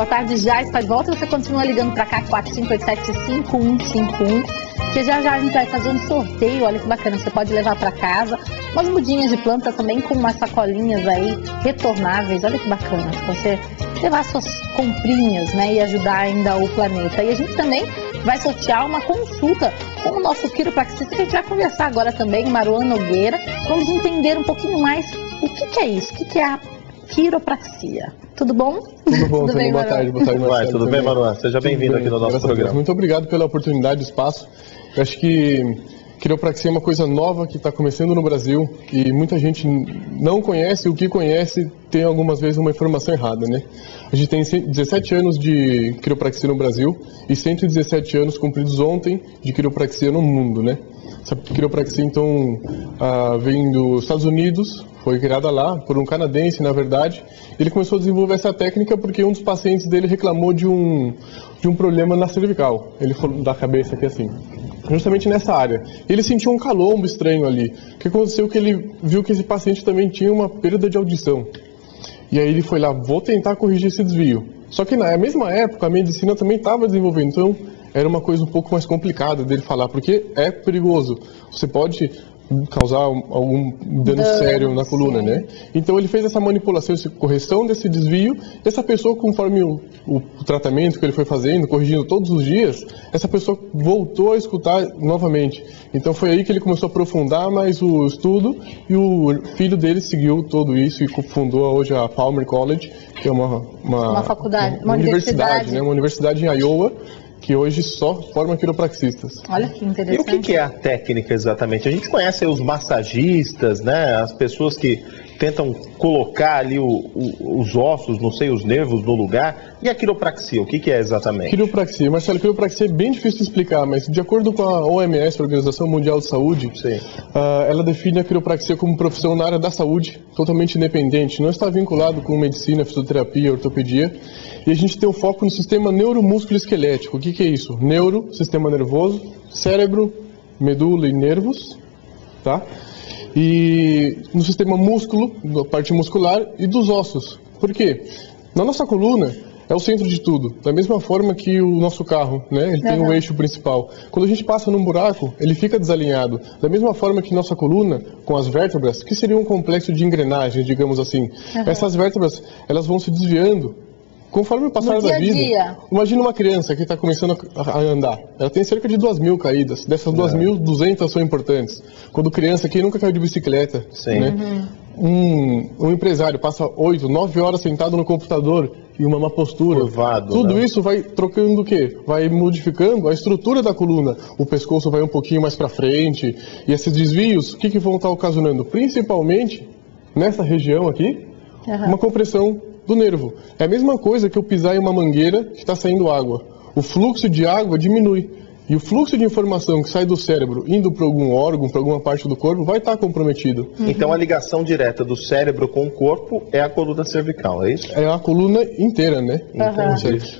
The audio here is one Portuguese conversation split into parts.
Boa tarde, já está de volta. Você continua ligando para cá, 4587-5151, que já a gente vai fazer um sorteio. Olha que bacana, você pode levar para casa umas mudinhas de planta também com umas sacolinhas aí retornáveis. Olha que bacana, você levar suas comprinhas, né, e ajudar ainda o planeta. E a gente também vai sortear uma consulta com o nosso quiropraxista, que a gente vai conversar agora também, Maruan Nogueira. Vamos entender um pouquinho mais o que é isso, o que é a quiropraxia. Tudo bom? Tudo bom, Tudo bem, boa tarde, Marcelo. Tudo bem, Maruan? Seja bem-vindo aqui no nosso programa. Muito obrigado pela oportunidade, espaço. Eu acho que quiropraxia é uma coisa nova que está começando no Brasil e muita gente não conhece, o que conhece tem algumas vezes uma informação errada, né? A gente tem 17 anos de quiropraxia no Brasil e 117 anos cumpridos ontem de quiropraxia no mundo, né? Essa quiropraxia, então, vem dos Estados Unidos, foi criada lá por um canadense, na verdade. Ele começou a desenvolver essa técnica porque um dos pacientes dele reclamou de um problema na cervical. Ele falou da cabeça aqui assim, justamente nessa área. Ele sentiu um calombo estranho ali. O que aconteceu é que ele viu que esse paciente também tinha uma perda de audição. E aí ele foi lá, vou tentar corrigir esse desvio. Só que na mesma época a medicina também estava desenvolvendo, então era uma coisa um pouco mais complicada dele falar, porque é perigoso. Você pode causar algum dano sério na coluna, né? Então ele fez essa manipulação, essa correção desse desvio. Essa pessoa, conforme o tratamento que ele foi fazendo, corrigindo todos os dias, essa pessoa voltou a escutar novamente. Então foi aí que ele começou a aprofundar mais o estudo e o filho dele seguiu tudo isso e fundou hoje a Palmer College, que é uma faculdade, uma universidade, né? Uma universidade em Iowa, que hoje só forma quiropraxistas. Olha que interessante. E o que é a técnica exatamente? A gente conhece os massagistas, né? As pessoas que tentam colocar ali os ossos, não sei, os nervos no lugar. E a quiropraxia, o que é exatamente? Quiropraxia, Marcelo, quiropraxia é bem difícil de explicar, mas de acordo com a OMS, a Organização Mundial de Saúde, ela define a quiropraxia como profissão na área da saúde, totalmente independente, não está vinculado com medicina, fisioterapia, ortopedia. E a gente tem o foco no sistema neuromúsculo-esquelético. O que é isso? Neuro, sistema nervoso, cérebro, medula e nervos, tá? E no sistema músculo, da parte muscular e dos ossos. Por quê? Na nossa coluna é o centro de tudo, da mesma forma que o nosso carro, né? Ele tem o eixo principal. Quando a gente passa num buraco, ele fica desalinhado. Da mesma forma que nossa coluna, com as vértebras, que seria um complexo de engrenagens, digamos assim. Essas vértebras, elas vão se desviando conforme o passar da vida. Imagina uma criança que está começando a andar. Ela tem cerca de 2.000 caídas. Dessas 2.200 são importantes. Quando criança, quem nunca caiu de bicicleta? Né? Um empresário passa 8, 9 horas sentado no computador e uma má postura. Curvado, tudo né? isso vai trocando o quê? Vai modificando a estrutura da coluna. O pescoço vai um pouquinho mais para frente. E esses desvios, o que vão estar ocasionando? Principalmente nessa região aqui, uma compressão do nervo. É a mesma coisa que eu pisar em uma mangueira que está saindo água. O fluxo de água diminui. E o fluxo de informação que sai do cérebro indo para algum órgão, para alguma parte do corpo, vai estar comprometido. Então a ligação direta do cérebro com o corpo é a coluna cervical, é isso? É a coluna inteira, né? Então,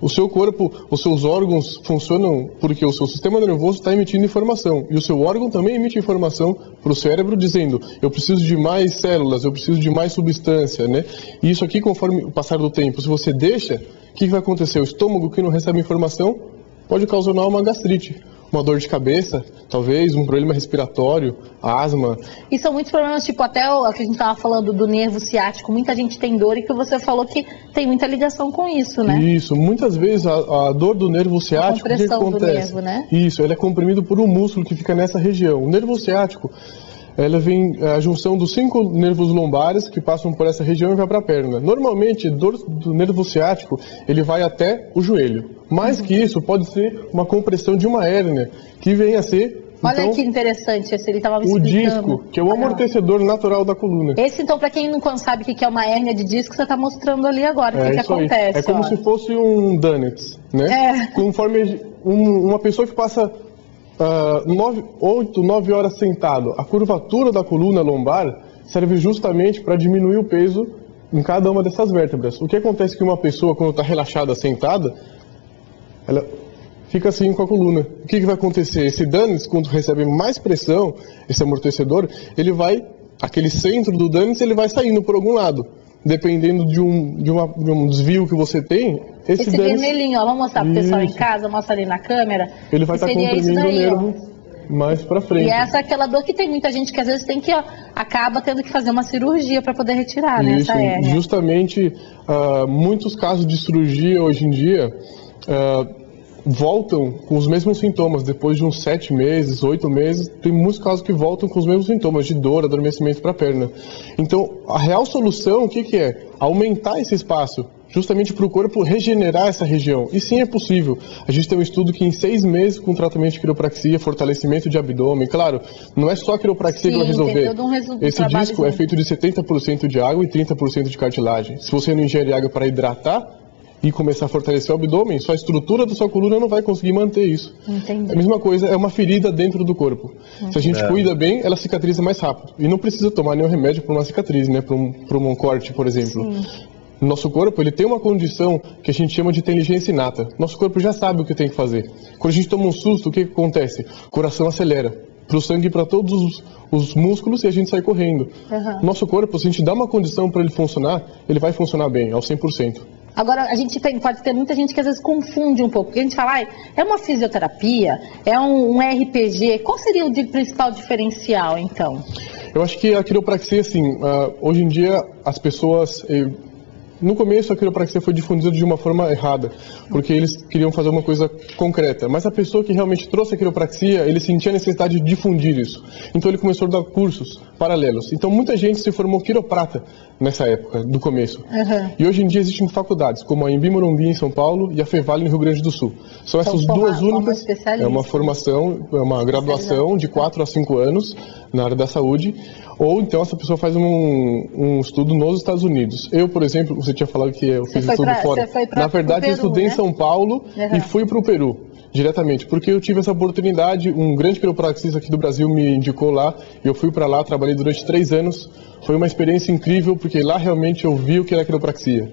o seu corpo, os seus órgãos funcionam porque o seu sistema nervoso está emitindo informação. E o seu órgão também emite informação para o cérebro dizendo, eu preciso de mais células, eu preciso de mais substância, né? E isso aqui, conforme o passar do tempo, se você deixa, o que vai acontecer? O estômago que não recebe informação pode causar uma gastrite, uma dor de cabeça, talvez um problema respiratório, asma. E são muitos problemas, tipo até o que a gente estava falando do nervo ciático, muita gente tem dor e que você falou que tem muita ligação com isso, né? Isso, muitas vezes a dor do nervo ciático, o que acontece? Do nervo, né? Isso, ele é comprimido por um músculo que fica nessa região. O nervo ciático, ela vem a junção dos 5 nervos lombares que passam por essa região e vai para a perna. Normalmente, dor do nervo ciático, ele vai até o joelho. Mais que isso, pode ser uma compressão de uma hérnia, que vem a ser... Olha então, que interessante, esse ele estava me o explicando. disco, que é o amortecedor natural da coluna. Esse, então, para quem não sabe o que é uma hérnia de disco, você está mostrando ali agora o que acontece. É como se fosse um Donuts, né? Conforme uma pessoa que passa 8, 9 horas sentado, a curvatura da coluna lombar serve justamente para diminuir o peso em cada uma dessas vértebras. O que acontece é que uma pessoa, quando está relaxada, sentada, ela fica assim com a coluna. O que vai acontecer? Esse Donuts, quando recebe mais pressão, esse amortecedor, ele vai, aquele centro do Donuts, ele vai saindo por algum lado. dependendo de um desvio que você tem, esse vermelhinho, ó, vamos mostrar pro pessoal em casa, mostra ali na câmera. Ele vai estar comprimindo o nervo mais pra frente. E essa é aquela dor que tem muita gente que às vezes tem que, ó, acaba tendo que fazer uma cirurgia para poder retirar, né, essa hérnia. Justamente, muitos casos de cirurgia hoje em dia voltam com os mesmos sintomas, depois de uns 7 meses, 8 meses, tem muitos casos que voltam com os mesmos sintomas, de dor, adormecimento para a perna. Então, a real solução, o que é? Aumentar esse espaço, justamente para o corpo regenerar essa região. E sim, é possível. A gente tem um estudo que em 6 meses, com tratamento de quiropraxia, fortalecimento de abdômen, claro, não é só a quiropraxia que vai resolver. Esse disco é feito de 70% de água e 30% de cartilagem. Se você não ingere água para hidratar, e começar a fortalecer o abdômen, sua estrutura da sua coluna não vai conseguir manter isso. Entendi. A mesma coisa é uma ferida dentro do corpo. Se a gente cuida bem, ela cicatriza mais rápido. E não precisa tomar nenhum remédio para uma cicatriz, né? Para um corte, por exemplo. Sim. Nosso corpo, ele tem uma condição que a gente chama de inteligência inata. Nosso corpo já sabe o que tem que fazer. Quando a gente toma um susto, o que acontece? O coração acelera. Para o sangue ir para todos os músculos e a gente sai correndo. Nosso corpo, se a gente dá uma condição para ele funcionar, ele vai funcionar bem, ao 100%. Agora, a gente pode ter muita gente que às vezes confunde um pouco, porque a gente fala, é uma fisioterapia, é um RPG, qual seria o principal diferencial, então? Eu acho que a quiropraxia, assim, hoje em dia as pessoas... No começo, a quiropraxia foi difundida de uma forma errada, porque eles queriam fazer uma coisa concreta. Mas a pessoa que realmente trouxe a quiropraxia, ele sentia a necessidade de difundir isso. Então, ele começou a dar cursos paralelos. Então, muita gente se formou quiroprata nessa época, do começo. E hoje em dia existem faculdades, como a Embi Morumbi, em São Paulo, e a Fevale, no Rio Grande do Sul. São essas duas únicas. É uma formação, é uma graduação de 4 a 5 anos na área da saúde. Ou então essa pessoa faz um estudo nos Estados Unidos. Eu, por exemplo, você tinha falado que eu fiz estudo fora. Na verdade, eu estudei em São Paulo e fui para o Peru, diretamente, porque eu tive essa oportunidade, um grande quiropraxista aqui do Brasil me indicou lá, e eu fui para lá, trabalhei durante 3 anos. Foi uma experiência incrível, porque lá realmente eu vi o que era quiropraxia.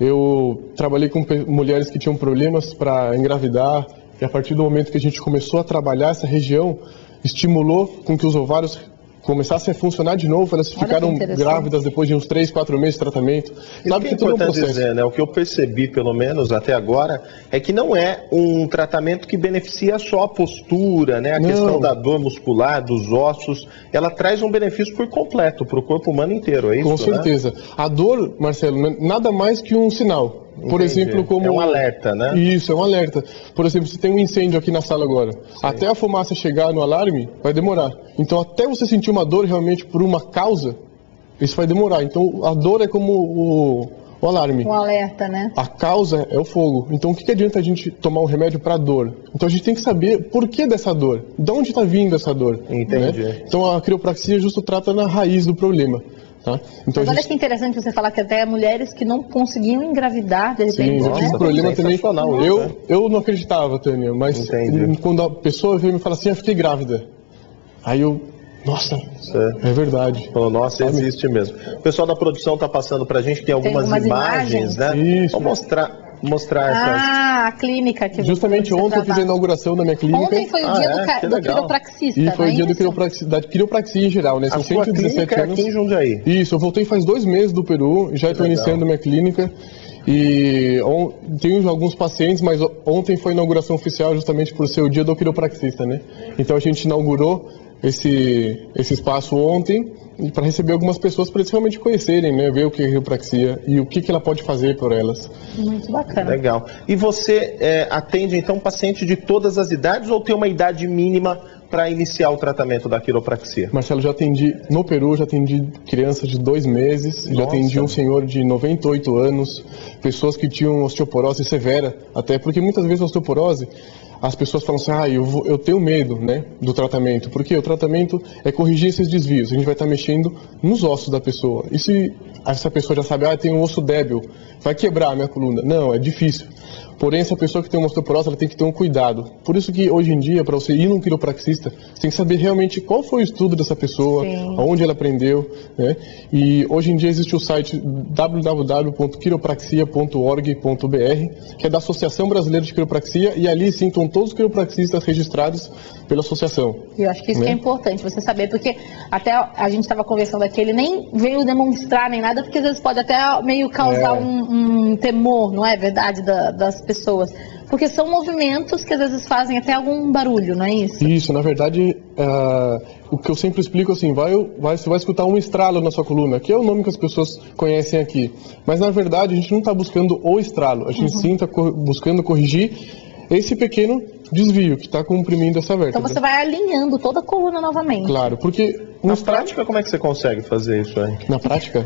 Eu trabalhei com mulheres que tinham problemas para engravidar, e a partir do momento que a gente começou a trabalhar essa região, estimulou com que os ovários começassem a funcionar de novo, elas ficaram grávidas depois de uns 3, 4 meses de tratamento. Sabe que é importante dizer, né? O que eu percebi, pelo menos até agora, é que não é um tratamento que beneficia só a postura, né? A questão da dor muscular, dos ossos, ela traz um benefício por completo, para o corpo humano inteiro, é isso? Com certeza. Né? A dor, Marcelo, nada mais que um sinal. Por exemplo, como... É um alerta, né? Isso, é um alerta. Por exemplo, se tem um incêndio aqui na sala agora, até a fumaça chegar no alarme, vai demorar. Então, até você sentir uma dor realmente por uma causa, isso vai demorar. Então, a dor é como o alarme. Um alerta, né? A causa é o fogo. Então, o que adianta a gente tomar um remédio para dor? Então, a gente tem que saber por que dessa dor. De onde está vindo essa dor? Entendi. Né? Então, a quiropraxia justo trata na raiz do problema. Tá? Então, mas olha que interessante você falar que até mulheres que não conseguiam engravidar, de repente, sim, né? Problema também. Eu não acreditava, Tânia, mas quando a pessoa veio me falar assim, eu fiquei grávida. Aí eu, nossa, é verdade. Oh, nossa, existe mesmo. O pessoal da produção está passando para a gente, tem algumas imagens, né? Isso. Vamos mostrar essas. A clínica que justamente ontem eu fiz a inauguração da minha clínica. Ontem foi o dia do quiropraxista, e foi o dia da quiropraxia em geral, né? São 117 anos. Aqui em Jundiaí. Isso, eu voltei faz 2 meses do Peru, já estou iniciando a minha clínica. E tenho alguns pacientes, mas ontem foi a inauguração oficial justamente por ser o dia do quiropraxista, né? Então a gente inaugurou esse espaço ontem para receber algumas pessoas para eles realmente conhecerem, né? Ver o que é quiropraxia e o que ela pode fazer por elas. Muito bacana. Legal. E você atende então paciente de todas as idades ou tem uma idade mínima para iniciar o tratamento da quiropraxia? Marcelo, já atendi no Peru, já atendi crianças de 2 meses, já atendi um senhor de 98 anos, pessoas que tinham osteoporose severa, até porque muitas vezes a osteoporose, as pessoas falam assim, eu tenho medo, né, do tratamento, porque o tratamento é corrigir esses desvios, a gente vai estar mexendo nos ossos da pessoa. E se essa pessoa já sabe, tem um osso débil, vai quebrar a minha coluna? Não, é difícil. Porém, essa pessoa que tem uma osteoporose, ela tem que ter um cuidado. Por isso que hoje em dia, para você ir num quiropraxista, você tem que saber realmente qual foi o estudo dessa pessoa, aonde ela aprendeu, né? E hoje em dia existe o site www.quiropraxia.org.br, que é da Associação Brasileira de Quiropraxia, e ali sim estão todos os quiropraxistas registrados pela associação. E eu acho que isso que é importante você saber, porque até a gente estava conversando aqui, ele nem veio demonstrar nem nada, porque às vezes pode até meio causar um temor, não é verdade, das pessoas. Porque são movimentos que às vezes fazem até algum barulho, não é isso? Isso, na verdade, o que eu sempre explico assim, você vai escutar um estralo na sua coluna, que é o nome que as pessoas conhecem aqui. Mas na verdade a gente não está buscando o estralo, a gente sim está buscando corrigir esse pequeno desvio que está comprimindo essa vértebra. Então você vai alinhando toda a coluna novamente. Claro, porque... Na prática, como é que você consegue fazer isso aí? Na prática?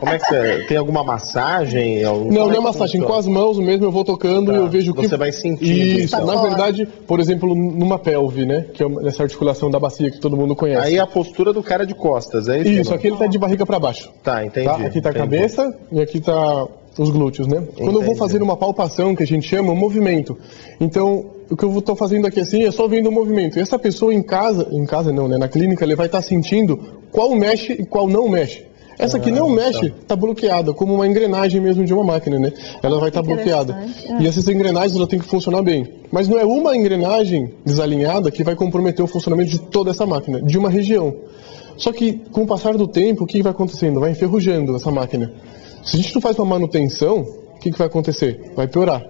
Como é que você... Tem alguma massagem? Não é massagem. Com as mãos mesmo eu vou tocando e eu vejo que... Você vai sentindo. Isso, então. Na verdade, por exemplo, numa pelve, né? Que é essa articulação da bacia que todo mundo conhece. Aí a postura do cara de costas, é isso? Isso, aqui ele tá de barriga para baixo. Tá, entendi. Tá? Aqui tá a cabeça e aqui tá os glúteos, né? Quando eu vou fazer uma palpação, que a gente chama, um movimento. Então, o que eu estou fazendo aqui assim é só vendo o movimento. E essa pessoa em casa não, né? Na clínica, ele vai estar sentindo qual mexe e qual não mexe. Essa que não mexe está bloqueada, como uma engrenagem mesmo de uma máquina, né? Ela vai estar bloqueada. E essas engrenagens ela tem que funcionar bem. Mas não é uma engrenagem desalinhada que vai comprometer o funcionamento de toda essa máquina, de uma região. Só que com o passar do tempo, o que vai acontecendo? Vai enferrujando essa máquina. Se a gente não faz uma manutenção, o que vai acontecer? Vai piorar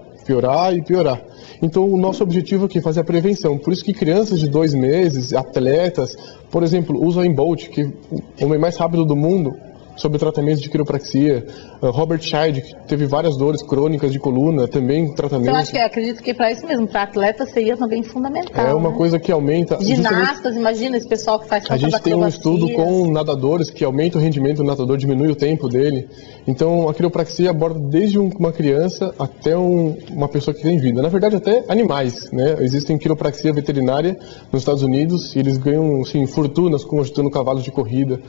e piorar. Então, o nosso objetivo aqui é fazer a prevenção. Por isso que crianças de 2 meses, atletas, por exemplo, o Usain Bolt, que é o homem mais rápido do mundo, sobre tratamento de quiropraxia. Robert Scheid, que teve várias dores crônicas de coluna, também tratamento. Eu acho que acredito que para isso mesmo, para atleta seria também fundamental. É uma coisa que aumenta... Ginastas, imagina esse pessoal que faz a gente tem um estudo com nadadores que aumenta o rendimento do nadador, diminui o tempo dele. Então a quiropraxia aborda desde uma criança até uma pessoa que tem vida. Na verdade até animais, né? Existem quiropraxia veterinária nos Estados Unidos e eles ganham assim, fortunas com ajudando cavalos de corrida.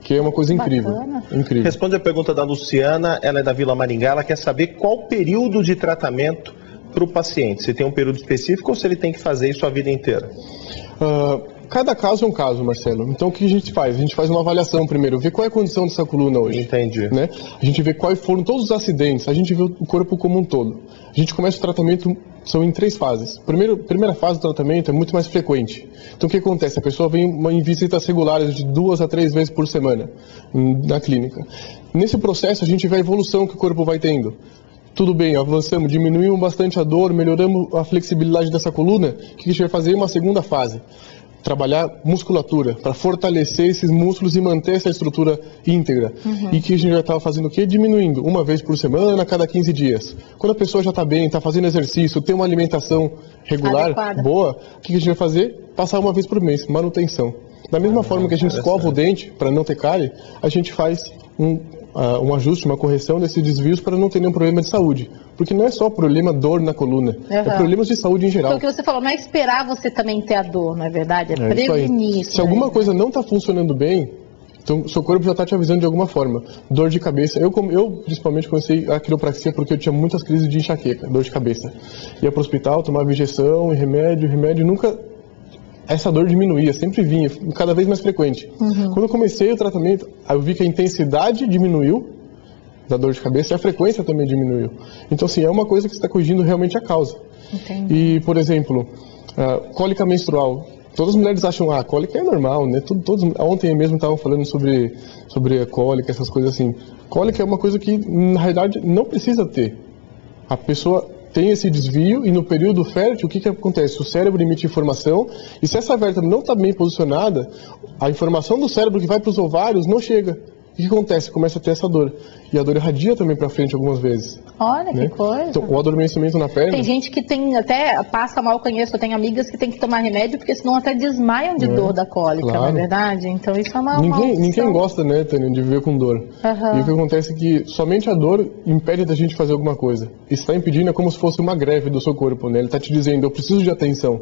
Que é uma coisa incrível. Incrível. Responde a pergunta da Luciana, ela é da Vila Maringá, ela quer saber qual o período de tratamento para o paciente, se tem um período específico ou se ele tem que fazer isso a vida inteira. Cada caso é um caso, Marcelo. Então o que a gente faz? A gente faz uma avaliação primeiro, vê qual é a condição dessa coluna hoje. Entendi. Né? A gente vê quais foram todos os acidentes, a gente vê o corpo como um todo. A gente começa o tratamento, são em 3 fases. Primeira fase do tratamento é muito mais frequente. Então o que acontece? A pessoa vem em visitas regulares de 2 a 3 vezes por semana na clínica. Nesse processo a gente vê a evolução que o corpo vai tendo. Tudo bem, avançamos, diminuímos bastante a dor, melhoramos a flexibilidade dessa coluna. O que a gente vai fazer? Uma segunda fase. Trabalhar musculatura, para fortalecer esses músculos e manter essa estrutura íntegra. E que a gente já estava fazendo o quê? Diminuindo, 1 vez por semana, a cada 15 dias. Quando a pessoa já está bem, está fazendo exercício, tem uma alimentação regular, adequada, boa, o que a gente vai fazer? Passar 1 vez por mês, manutenção. Da mesma forma que a gente escova o dente para não ter cárie, a gente faz um ajuste, uma correção desses desvios para não ter nenhum problema de saúde. Porque não é só problema dor na coluna, é problemas de saúde em geral. Então o que você falou, não é esperar você também ter a dor, não é verdade? É prevenir isso. Se alguma coisa não está funcionando bem, então seu corpo já está te avisando de alguma forma. Dor de cabeça. Eu principalmente comecei a quiropraxia porque eu tinha muitas crises de enxaqueca, dor de cabeça. Ia para o hospital, tomava injeção, remédio, nunca... Essa dor diminuía, sempre vinha, cada vez mais frequente. Quando eu comecei o tratamento, eu vi que a intensidade diminuiu da dor de cabeça e a frequência também diminuiu. Então, assim, é uma coisa que está corrigindo realmente a causa. Entendi. E, por exemplo, cólica menstrual. Todas as mulheres acham, cólica é normal, né? Ontem mesmo estavam falando sobre a cólica, essas coisas assim. Cólica é uma coisa que, na realidade, não precisa ter. A pessoa tem esse desvio e no período fértil, o que acontece? O cérebro emite informação e se essa vértebra não está bem posicionada, a informação do cérebro que vai para os ovários não chega. O que acontece? Começa a ter essa dor. E a dor irradia também para frente algumas vezes. Olha, né? Que coisa. Então, o adormecimento na perna... Tem gente que até passa mal, conheço, eu tenho amigas que tem que tomar remédio, porque senão até desmaiam de dor da cólica, claro. Não é verdade? Então isso é uma Ninguém gosta, né, Tânia, de viver com dor. E o que acontece é que somente a dor impede da gente fazer alguma coisa. Está impedindo, é como se fosse uma greve do seu corpo, né? Ele está te dizendo, eu preciso de atenção.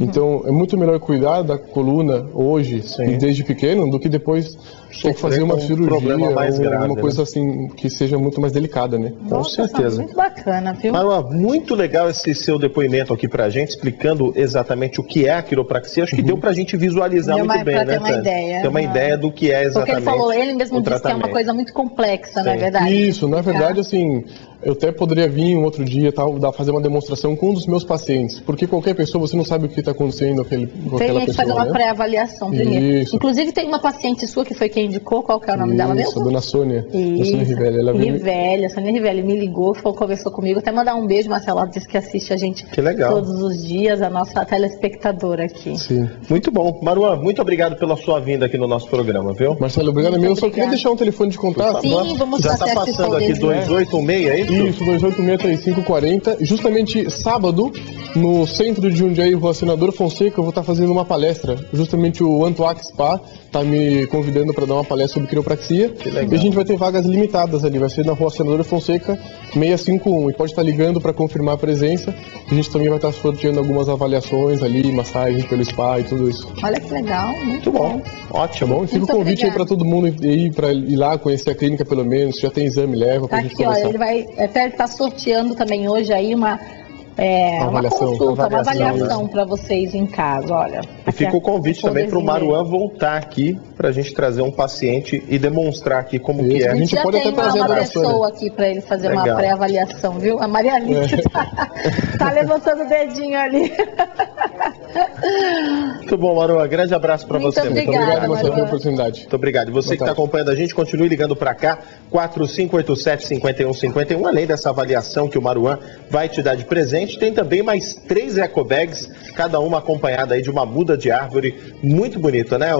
Então, é muito melhor cuidar da coluna hoje, e desde pequeno, do que depois ter que fazer uma cirurgia, mais grave, uma coisa assim que seja muito mais delicada, né? Com Nossa, certeza. Muito bacana, viu? Marwan, muito legal esse seu depoimento aqui pra gente, explicando exatamente o que é a quiropraxia. Acho que deu pra gente visualizar Deu muito bem, pra né, ter uma Tânia? ideia. Ter uma ideia do que é Porque exatamente ele falou, ele mesmo o disse que é uma tratamento. coisa muito complexa, não é Sim. verdade? Isso, na verdade, assim, eu até poderia vir um outro dia, fazer uma demonstração com um dos meus pacientes, porque qualquer pessoa, você não sabe o que está acontecendo com aquela Tem que pessoa, fazer uma né? pré-avaliação primeiro. Isso. Inclusive tem uma paciente sua que foi quem indicou, qual que é o nome dela Isso, mesmo? a dona Sônia. A Sônia Isso. Rivelli. Ela veio... Rivelli, a Sônia Rivelli me ligou, conversou comigo, até mandar um beijo, Marcelo, ela disse que assiste a gente Que legal. todos os dias, a nossa telespectadora aqui. Sim. Muito bom. Marwan, muito obrigado pela sua vinda aqui no nosso programa, viu? Marcelo, obrigado Muito mesmo. Eu só queria obrigada. deixar um telefone de contato. Sim, tá? vamos Já passar está esse passando aqui folderzinho. 286, é isso? Isso, 286-3540. Justamente sábado, no centro de Jundiaí, Rua Senador Fonseca, eu vou estar fazendo uma palestra. Justamente o Antoac Spa está me convidando para dar uma palestra sobre quiropraxia. Que legal. E a gente vai ter vagas limitadas ali. Vai ser na Rua Senador Fonseca, 651. E pode estar ligando para confirmar a presença. A gente também vai estar sorteando algumas avaliações ali, massagens pelo spa e tudo isso. Olha que legal, muito Muito bom. Tá Ótimo. bom? E fica o Muito convite aí obrigada. para todo mundo ir, para ir lá conhecer a clínica pelo menos. Se já tem exame, leva para Tá a gente aqui, olha, conversar. ele vai até estar sorteando também hoje aí uma avaliação. consulta, uma Avaliação, avaliação para vocês em casa, olha. E fica o convite também para o folderzinho Marwan voltar aqui para a gente trazer um paciente e demonstrar aqui como que Isso. é. A gente já pode tem até trazer a uma dona pessoa Sônia. aqui para ele fazer uma Legal. pré-avaliação, viu? A Maria Alice tá levantando o dedinho ali. Muito bom, Marwan. Grande abraço para Muito você. Muito Obrigada, obrigado, Marcelo, pela Marwan. oportunidade. Muito obrigado. E você que Boa está tarde. acompanhando a gente, continue ligando para cá, 4587-5151. Além dessa avaliação que o Marwan vai te dar de presente, tem também mais 3 ecobags, cada uma acompanhada aí de uma muda de árvore muito bonita, né?